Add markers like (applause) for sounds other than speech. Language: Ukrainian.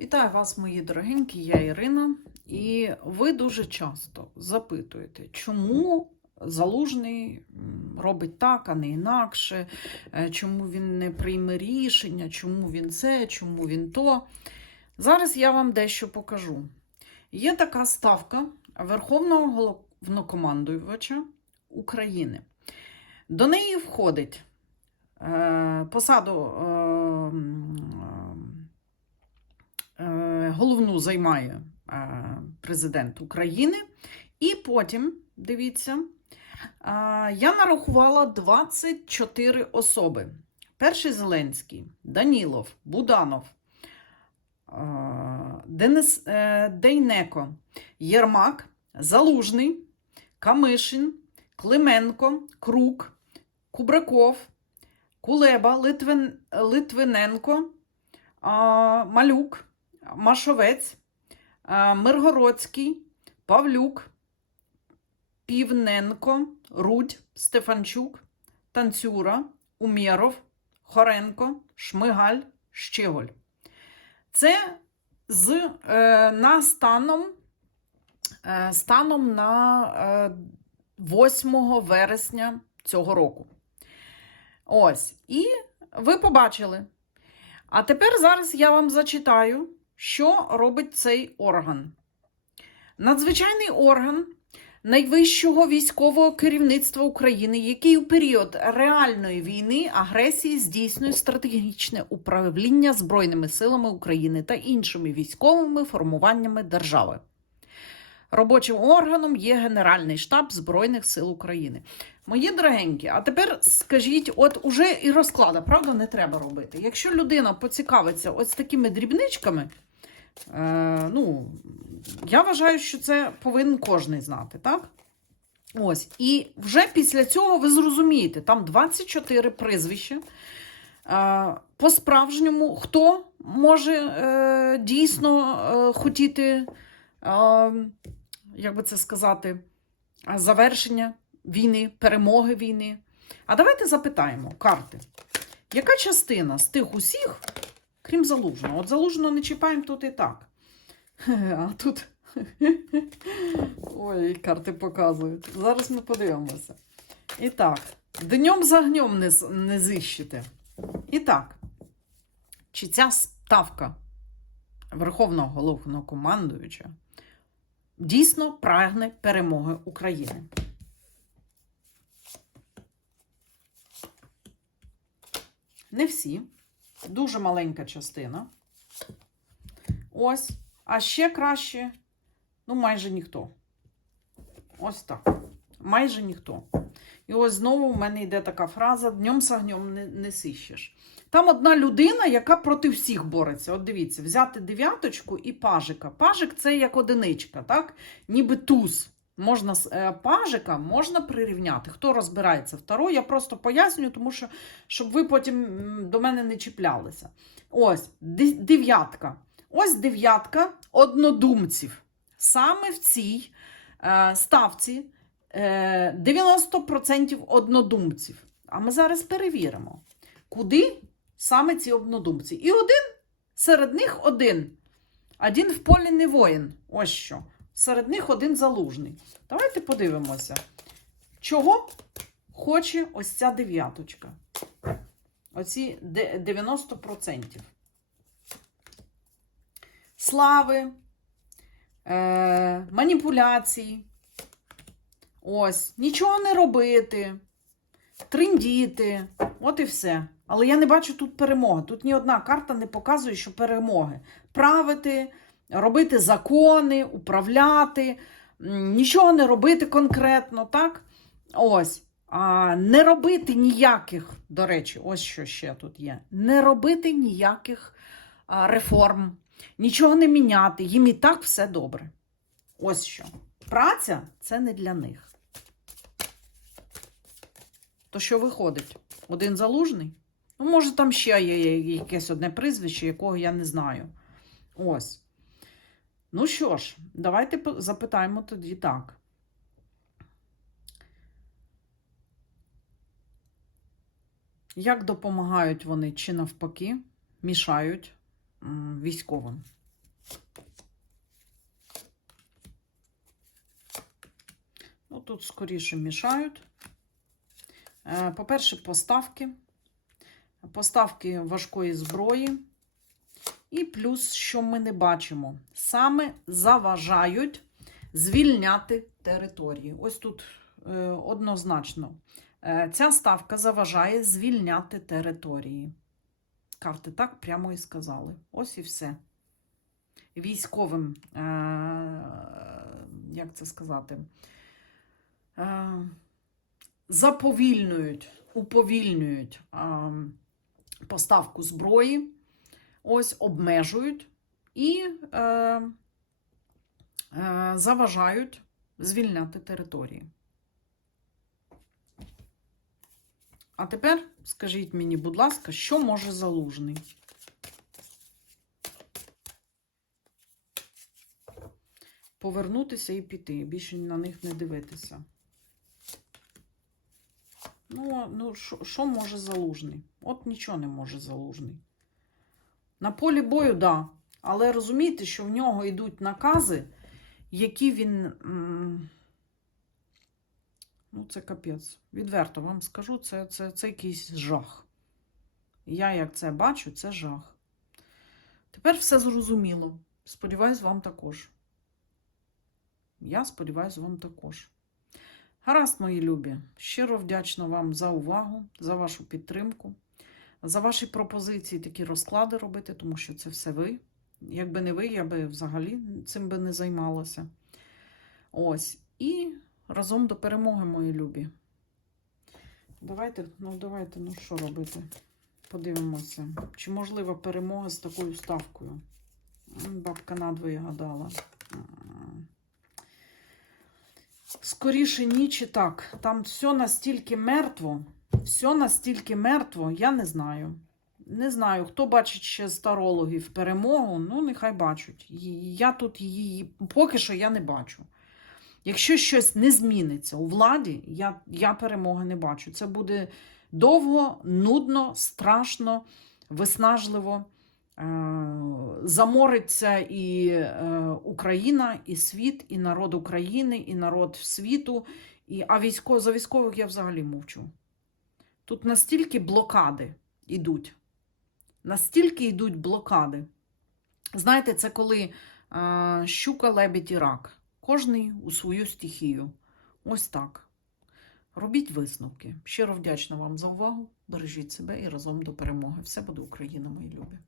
Вітаю вас, мої дорогенькі, я Ірина. І ви дуже часто запитуєте, чому залужний робить так, а не інакше, е, чому він не прийме рішення, чому він це, чому він то. Зараз я вам дещо покажу. Є така ставка Верховного головнокомандуюча України. До неї входить е, посаду е, головну займає е, президент України. І потім, дивіться, е, я нарахувала 24 особи. Перший Зеленський, Данілов, Буданов, е, Денис Дейнеко, Єрмак, Залужний, Камишин, Клименко, Крук, Кубраков, Кулеба, Литвин, Литвиненко, Малюк, Машовець, а, Миргородський, Павлюк, Півненко, Рудь, Стефанчук, Танцюра, Умєров, Хоренко, Шмигаль, Щеголь. Це з, е, на станом, е, станом на е, 8 вересня цього року. Ось. І ви побачили. А тепер зараз я вам зачитаю, що робить цей орган. Надзвичайний орган найвищого військового керівництва України, який у період реальної війни агресії здійснює стратегічне управління Збройними силами України та іншими військовими формуваннями держави. Робочим органом є Генеральний штаб Збройних сил України. Мої дорогенькі, а тепер скажіть, от уже і розклада, правда, не треба робити. Якщо людина поцікавиться ось такими дрібничками, е, ну, я вважаю, що це повинен кожен знати, так? Ось. І вже після цього ви зрозумієте, там 24 прізвища. Е, по-справжньому, хто може е, дійсно е, хотіти, е, як би це сказати, завершення війни, перемоги війни. А давайте запитаємо карти. Яка частина з тих усіх, крім залужного? От залужного не чіпаємо тут і так. (laughs) А тут. (laughs) Ой, карти показують. Зараз ми подивимося. І так, днем за гнем не, не зищите. І так, чи ця ставка Верховного головнокомандуюча дійсно прагне перемоги України? Не всі. Дуже маленька частина. Ось. А ще краще, ну, майже ніхто. Ось так. Майже ніхто. І ось знову в мене йде така фраза: днем з огнем не, не сищеш. Там одна людина, яка проти всіх бореться. От дивіться, взяти дев'яточку і пажика. Пажик це як одиничка, так? Ніби туз. Можна з е, пажика можна прирівняти. Хто розбирається в таро, я просто пояснюю, тому що щоб ви потім до мене не чіплялися. Ось дев'ятка. Ось дев'ятка однодумців. Саме в цій е, ставці е, 90% однодумців. А ми зараз перевіримо, куди саме ці однодумці. І один серед них один. Один в полі не воїн. Ось що. Серед них один залужний. Давайте подивимося, чого хоче ось ця дев'яточка. Оці 90%. Слави, е, маніпуляцій. Ось, нічого не робити, триндіти, от і все. Але я не бачу тут перемоги. Тут ні одна карта не показує, що перемоги. Правити, робити закони, управляти, нічого не робити конкретно, так? Ось. А не робити ніяких, до речі, ось що ще тут є. Не робити ніяких реформ, нічого не міняти. Їм і так все добре. Ось що. Праця це не для них. То що виходить? Один залужний? Ну, може, там ще є якесь одне прізвище, якого я не знаю. Ось. Ну що ж, давайте запитаємо тоді так. Як допомагають вони чи навпаки мішають військовим? Ну, тут скоріше мішають. Е, По-перше, поставки. Поставки важкої зброї. І плюс, що ми не бачимо, саме заважають звільняти території. Ось тут е, однозначно. Е, ця ставка заважає звільняти території. Карти так прямо і сказали. Ось і все. Військовим, е, як це сказати, заповільнюють, уповільнюють поставку зброї, ось обмежують і е, е, заважають звільняти території. А тепер скажіть мені, будь ласка, що може залужний? Повернутися і піти, більше на них не дивитися. Ну, ну що, що може залужний? От нічого не може залужний. На полі бою, так. Да. Але розумієте, що в нього йдуть накази, які він. Ну, це капець. Відверто вам скажу, це, це, це якийсь жах. Я, як це бачу, це жах. Тепер все зрозуміло. Сподіваюсь, вам також. Я сподіваюся, вам також. Гаразд, мої любі. Щиро вдячна вам за увагу, за вашу підтримку, за ваші пропозиції такі розклади робити, тому що це все ви. Якби не ви, я би взагалі цим би не займалася. Ось. І разом до перемоги, мої любі. Давайте, ну давайте, ну що робити? Подивимося, чи можлива перемога з такою ставкою. Бабка надвоє гадала. Скоріше ні чи так. Там все настільки мертво, все настільки мертво, я не знаю. Не знаю, хто бачить ще з тарологів перемогу, ну нехай бачать. Я тут її поки що я не бачу. Якщо щось не зміниться у владі, я, я перемоги не бачу. Це буде довго, нудно, страшно, виснажливо. Е, Замориться і е, Україна, і світ, і народ України, і народ світу. І, а військо, за військових я взагалі мовчу. Тут настільки блокади йдуть. Настільки йдуть блокади. Знаєте, це коли е, щука, лебідь і рак. Кожний у свою стихію. Ось так. Робіть висновки. Щиро вдячна вам за увагу. Бережіть себе і разом до перемоги. Все буде Україна, мої любі.